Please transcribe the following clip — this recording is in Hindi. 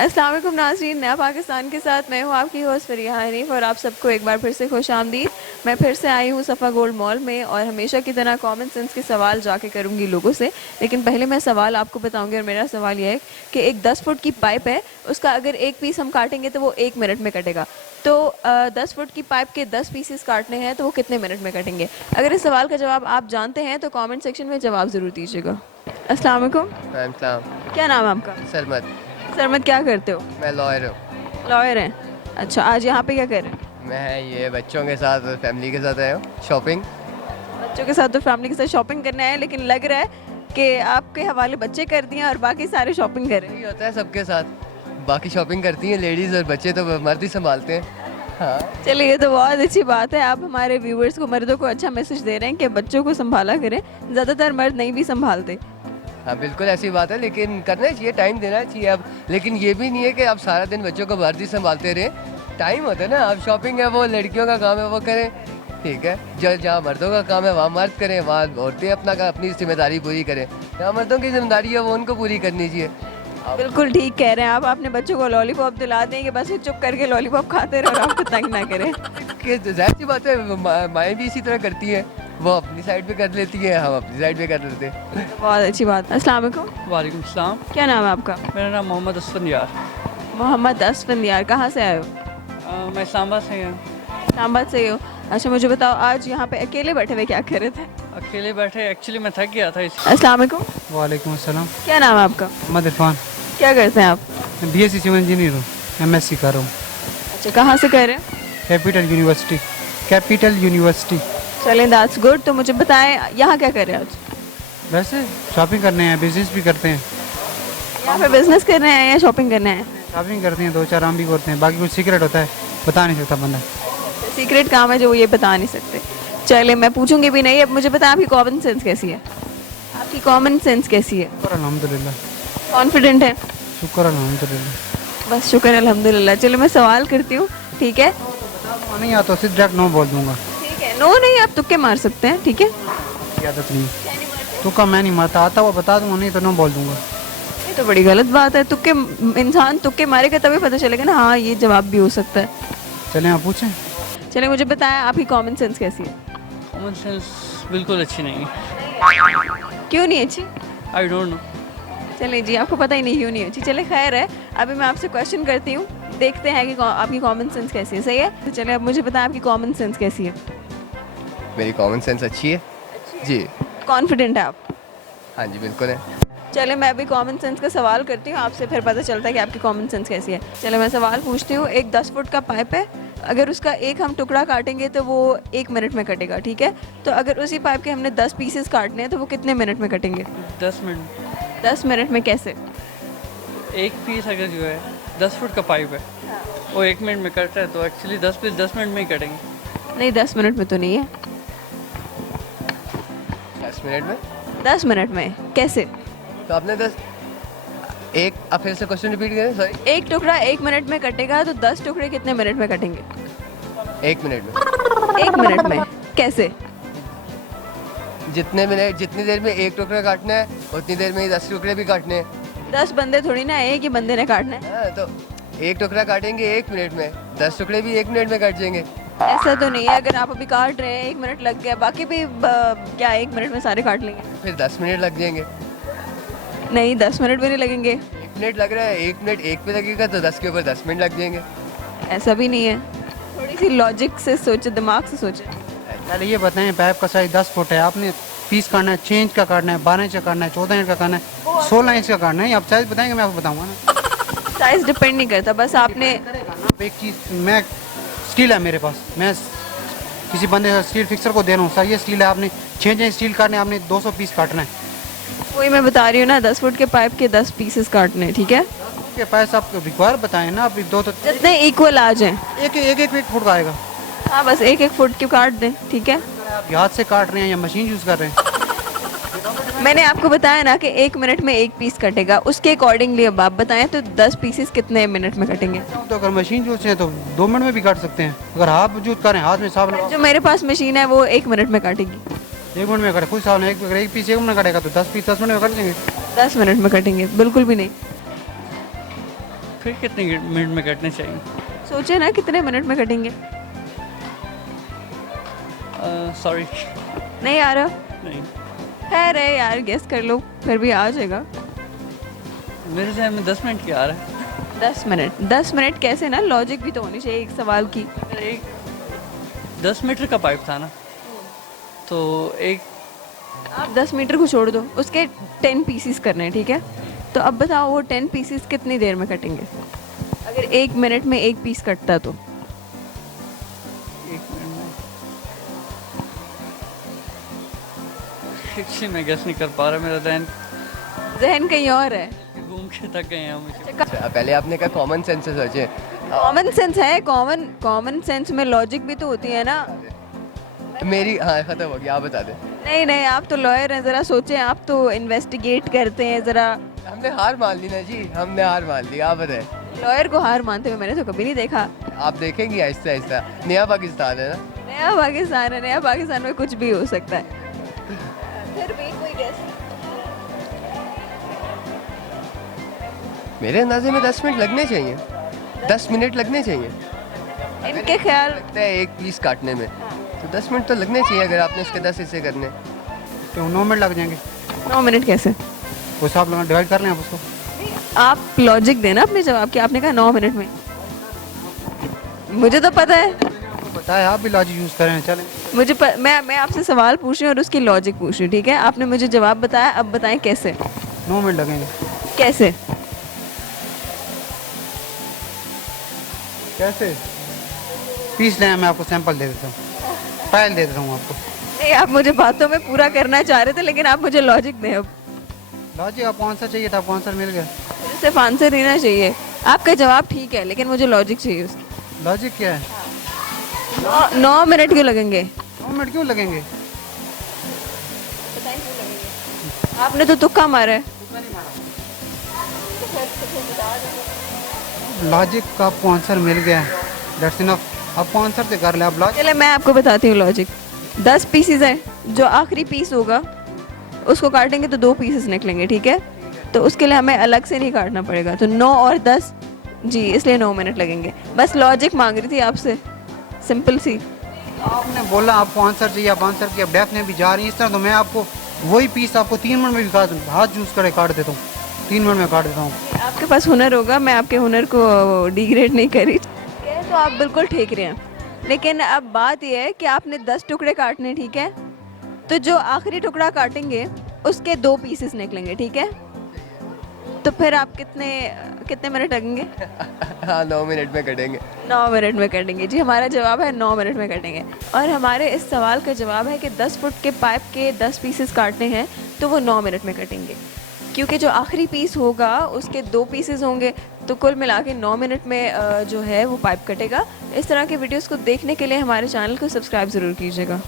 अस्सलाम वालेकुम नाज़रीन, नया पाकिस्तान के साथ मैं हूँ आपकी होस्ट फरिया हनीफ और आप सबको एक बार फिर से खुश आमदीद। मैं फिर से आई हूँ सफ़ा गोल्ड मॉल में और हमेशा की तरह कॉमन सेंस के सवाल जाके करूँगी लोगों से। लेकिन पहले मैं सवाल आपको बताऊँगी और मेरा सवाल यह है कि एक 10 फुट की पाइप है, उसका अगर एक पीस हम काटेंगे तो वो 1 मिनट में कटेगा। तो 10 फुट की पाइप के 10 पीसेस काटने हैं तो वो कितने मिनट में कटेंगे? अगर इस सवाल का जवाब आप जानते हैं तो कॉमेंट सेक्शन में जवाब ज़रूर दीजिएगा। अस्सलाम वालेकुम। मैम सलाम। क्या नाम है आपका? सरमद। सरमद, क्या करते हो? मैं लॉयर हूँ। लॉयर हैं। अच्छा, आज यहाँ पे क्या कर रहे हैं? मैं ये बच्चों के साथ और फैमिली के साथ आया हूँ शॉपिंग। बच्चों के साथ तो फैमिली के साथ शॉपिंग करने आए, लेकिन लग रहा है कि आपके हवाले बच्चे कर दिए और बाकी सारे शॉपिंग कर रहे हैं। यही होता है सबके साथ, बाकी शॉपिंग करती हैं लेडीज़ और बच्चे तो मर्द ही संभालते हैं। हाँ चलिए, ये तो बहुत अच्छी बात है। आप हमारे व्यूवर्स को, मर्दों को अच्छा मैसेज दे रहे हैं कि बच्चों को संभाला करें। ज़्यादातर मर्द नहीं भी संभालते। हाँ बिल्कुल ऐसी बात है, लेकिन करना चाहिए, टाइम देना चाहिए। अब लेकिन ये भी नहीं है कि आप सारा दिन बच्चों को मर्द ही संभालते रहें। टाइम होता है ना, अब शॉपिंग है वो लड़कियों का काम है, वो करें, ठीक है। जहाँ मर्दों का काम है वहाँ मर्द करें, वहाँ औरतें अपनी जिम्मेदारी पूरी करें। जहाँ मर्दों की जिम्मेदारी है वो उनको पूरी करनी चाहिए। बिल्कुल ठीक कह रहे हैं आप। अपने बच्चों को लॉलीपॉप दिला दें कि बस वो चुप करके लॉलीपॉप खाते रहे और आपको तंग ना करें। कि जाहिर सी बात है, माएँ भी इसी तरह करती हैं, वो अपनी साइड पे कर लेती हैं, हम अपनी साइड पे कर लेते हैं। बहुत अच्छी बात। अस्सलाम वालेकुम। वालेकुम सलाम। क्या नाम है आपका? मेरा नाम मोहम्मद असफंदियार। मोहम्मद असफंदियार। कहाँ से आए हो? मैं इस्लामाबाद से हूँ। इस्लामाबाद से ही हो? अच्छा, मुझे बताओ, आज यहाँ पे अकेले बैठे हुए क्या कर रहे थे? अकेले बैठे, एक्चुअली मैं थक गया था अस्सलाम वालेकुम। वालेकुम अस्सलाम। क्या नाम है आपका? मोहम्मद इरफान। क्या करते हैं आप? बीएससी सिविल इंजीनियर हूँ, एमएससी कर रहा हूँ। अच्छा, कहाँ से कर रहे हैं? Capital university. Capital university. चलें, दैट्स गुड। तो मुझे बताएं, यहाँ क्या कर रहे हैं आज? वैसे शॉपिंग करने हैं, बिजनेस भी करते हैं। यहाँ पे बिजनेस कर रहे हैं या शॉपिंग करने हैं? शॉपिंग करते हैं, दो चार आम भी करते हैं, बाकी कुछ सीक्रेट होता है, बता नहीं सकता बंदा। सीक्रेट काम है जो ये बता नहीं सकते। चले, मैं पूछूंगी भी नहीं। अब मुझे बताएं, आपकी कॉमन सेंस कैसी है? आपकी कॉमन सेंस कैसी है? शुक्र अल्हम्दुलिल्लाह। कॉन्फिडेंट है? शुक्र अल्हम्दुलिल्लाह। बस शुक्र अल्हम्दुलिल्लाह। चलो, मैं सवाल करती हूँ, ठीक है? नहीं आता सिर्फ डायरेक्ट नो बोल दूंगा। ठीक है, नो नहीं, आप तुक्के मार सकते हैं, ठीक है? ये आदत नहीं, तुक्का मैं नहीं मारता, आता हुआ बता दूंगा, नहीं तो नो बोल दूंगा। ये तो बड़ी गलत बात है। तुक्के, इंसान तुक्के मारेगा तभी पता चलेगा ना, हाँ ये जवाब भी हो सकता है। चलें आप पूछें। चले, मुझे बताएं, आपकी कॉमन सेंस कैसी है? कॉमन सेंस बिल्कुल अच्छी नहीं है। क्यों नहीं अच्छी? I don't know. चलिए जी, आपको पता ही नहीं क्यों नहीं अच्छी। चले, खैर है। अभी मैं आपसे क्वेश्चन करती हूँ, देखते हैं कि आपकी कॉमन सेंस कैसी है। सही है? तो चले, अब मुझे बताएं, आपकी कॉमन सेंस कैसी है? मेरी कॉमन सेंस अच्छी है जी। कॉन्फिडेंट है आप? हाँ जी बिल्कुल है। चले, मैं अभी कॉमन सेंस का सवाल करती हूँ आपसे, फिर पता चलता है कि आपकी कॉमन सेंस कैसी है। चले, मैं सवाल पूछती हूँ। एक 10 फुट का पाइप है, अगर उसका एक हम टुकड़ा काटेंगे तो वो 1 मिनट में कटेगा, ठीक है? तो अगर उसी पाइप के हमने 10 पीसेस काटने हैं तो वो कितने मिनट में कटेंगे? 10 मिनट। 10 मिनट में कैसे? एक पीस अगर जो है 10 फुट का पाइप है, वो 1 मिनट में कटता है, तो एक्चुअली 10 पीस 10 मिनट में ही कटेंगे। नहीं, 10 मिनट में तो नहीं है। 10 मिनट में? 10 मिनट में कैसे? तो आपने 10 एक, आप फिर से क्वेश्चन रिपीट करें, सॉरी। एक टुकड़ा 1 मिनट में कटेगा तो 10 टुकड़े कितने मिनट में कटेंगे? 1 मिनट में। 1 मिनट में कैसे? जितनी देर में एक टुकड़ा काटना है उतनी देर में ही 10 टुकड़े भी काटने हैं। 10 बंदे थोड़ी ना, एक ही बंदे ने काटना है। हाँ, तो एक टुकड़ा काटेंगे 1 मिनट में, 10 टुकड़े भी 1 मिनट में कट जाएंगे। ऐसा तो नहीं है, अगर आप अभी काट रहे हैं 1 मिनट लग गया, बाकी भी क्या 1 मिनट में सारे काट लेंगे? फिर 10 मिनट लग जाएंगे। नहीं, 10 मिनट भी नहीं लगेंगे। 1 मिनट लग रहा है, 1 मिनट एक पे लगेगा तो 10 के ऊपर 10 मिनट लग जाएंगे। ऐसा भी नहीं है। थोड़ी सी लॉजिक से सोचे, दिमाग से सोचे। पहले ये बताएं, पाइप का साइज 10 फुट है, आपने पीस काटना है, 6 इंच का काटना है, 12 इंच का काटना है, 14 इंच का काटना है, 16 इंच का काटना है। आप साइज बताएंगे, मैं आपको बताऊंगा ना। साइज डिपेंड नहीं करता, बस आपने एक चीज़, मैं स्टील है मेरे पास, मैं किसी बंदे स्टील फिक्सर को दे रहा हूँ, सर ये स्टील है, आपने 6 इंच स्टील काटने, आपने 200 पीस काटना है। वही मैं बता रही हूँ ना, 10 फुट के पाइप के 10 पीसेस काटने हैं, ठीक है? के पास आप रिक्वायर बताएं ना, आप दो तो जितने इक्वल आ जाएं। एक फुट का आएगा। हाँ, बस 1-1 फुट की काट दें, ठीक है? आप हाथ से काट रहे हैं या मशीन यूज़ कर रहे हैं? मैंने आपको बताया ना कि 1 मिनट में 1 पीस कटेगा, उसके अकॉर्डिंगली अब आप बताएं तो 10 पीसेस कितने मिनट में कटेंगे? तो अगर मशीन यूज है तो 2 मिनट में भी काट सकते हैं। अगर हाथ यूज करें, हाथ में साफ जो मेरे पास मशीन है वो 1 मिनट में काटेगी। 1 मिनट में काटे, कोई साफ नहीं। अगर एक पीस 1 मिनट में काटेगा तो 10 पीस 10 मिनट में काट देंगे। 10 मिनट में कटेंगे? बिल्कुल भी नहीं। फिर कितने मिनट में कटने चाहिए? सोचे ना कितने मिनट में कटेंगे? सॉरी, नहीं आ रहा? नहीं, खैर है यार, गेस कर लो, फिर भी आ जाएगा। मेरे जहन में 10 मिनट की आ रहा है। 10 मिनट? 10 मिनट कैसे ना, लॉजिक भी तो होनी चाहिए एक सवाल की। अगर एक 10 मीटर का पाइप था ना, तो एक आप 10 मीटर को छोड़ दो, उसके 10 पीसीस करने हैं, ठीक है? तो अब बताओ वो 10 पीसीस कितनी देर में कटेंगे? अगर 1 मिनट में एक पीस कटता तो? 1 मिनट में एक्चुअली मैं गेस नहीं कर पा रहा, मेरा जहन कहीं और है। घूम के थक गए हैं मुझे। अच्छा, पहले आपने कहा कॉमन सेंस से सोचे। कॉमन सेंस है, कॉमन सेंस में लॉजिक भी तो होती है ना। मेरी हाँ ख़त्म हो गया, आप बता दें। नहीं नहीं, आप तो लॉयर हैं, ज़रा सोचें, आप तो इन्वेस्टिगेट करते हैं ज़रा। हमने हार मान ली ना जी, हमने हार मान ली, आप बताएं। लॉयर को हार मानते हुए मैंने तो कभी नहीं देखा। आप देखेंगी आहिस्ता आहिस्ता, नया पाकिस्तान है ना। नया पाकिस्तान है, नया पाकिस्तान में कुछ भी हो सकता है। फिर भी कोई गेस? मेरे अंदाजे में 10 मिनट लगने चाहिए, 10 मिनट लगने चाहिए। इनके ख्याल लगता है एक पीस काटने में, तो 10 मिनट तो लगने चाहिए अगर आपने उसके 10 हिस्से करने। क्यों 9 मिनट लग जाएंगे? 9 मिनट कैसे? वो हिसाब लगा डिवाइड कर लें आप उसको। आप लॉजिक देना अपने जवाब की, आपने कहा 9 मिनट में। मुझे तो पता है, आपको बताया, आप भी लॉजिक यूज़ करें, चलें। मैं आपसे सवाल पूछ रही हूँ और उसकी लॉजिक पूछ रही हूँ, ठीक है? आपने मुझे जवाब बताया, अब बताएं कैसे? 9 मिनट लगेंगे। कैसे? कैसे? पीस लें, मैं आपको सैंपल दे देता हूँ, फाइल दे देता हूँ आपको। नहीं, आप मुझे बातों में पूरा करना चाह रहे थे, लेकिन आप मुझे लॉजिक दें अब। लॉजिक आपको आंसर चाहिए था, आपको आंसर मिल गया। मुझे सिर्फ आंसर देना चाहिए। आपका जवाब ठीक है, लेकिन मुझे लॉजिक चाहिए उसकी। लॉजिक क्या है? 9 मिनट क्यों लगेंगे? 9 मिनट क्यों लगेंगे? आपने तो तुक्का मारा है। लॉजिक का आपको आंसर मिल गया, दैट्स इनफ। आपको आंसर से कर ले आप लॉजिक। चले मैं आपको बताती हूँ लॉजिक। 10 पीसेस है, जो आखिरी पीस होगा उसको काटेंगे तो 2 पीसेस निकलेंगे, ठीक है? तो उसके लिए हमें अलग से नहीं काटना पड़ेगा, तो 9 और 10 जी, इसलिए 9 मिनट लगेंगे। बस लॉजिक मांग रही थी आपसे, सिंपल सी। आपने बोला आपको आंसर चाहिए, आप आंसर की अब डेफ ने भी जा रही है इस तरह, तो मैं आपको वही पीस आपको 3 मिनट में भी काट दूँ, हाथ यूज़ करे काट देता हूँ, 3 मिनट में काट देता हूँ। आपके पास हुनर होगा, मैं आपके हुनर को डिग्रेड नहीं करी। कह तो आप बिल्कुल ठीक रहे हैं, लेकिन अब बात यह है कि आपने 10 टुकड़े काटने, ठीक है? तो जो आखिरी टुकड़ा काटेंगे उसके 2 पीसेस निकलेंगे, ठीक है? तो फिर आप कितने मिनट लगेंगे? हाँ 9 मिनट में कटेंगे। 9 मिनट में कटेंगे जी, हमारा जवाब है 9 मिनट में कटेंगे। और हमारे इस सवाल का जवाब है कि 10 फुट के पाइप के 10 पीसेस काटने हैं तो वो 9 मिनट में कटेंगे, क्योंकि जो आखिरी पीस होगा उसके 2 पीसेस होंगे, तो कुल मिला के 9 मिनट में जो है वो पाइप कटेगा। इस तरह के वीडियोस को देखने के लिए हमारे चैनल को सब्सक्राइब ज़रूर कीजिएगा।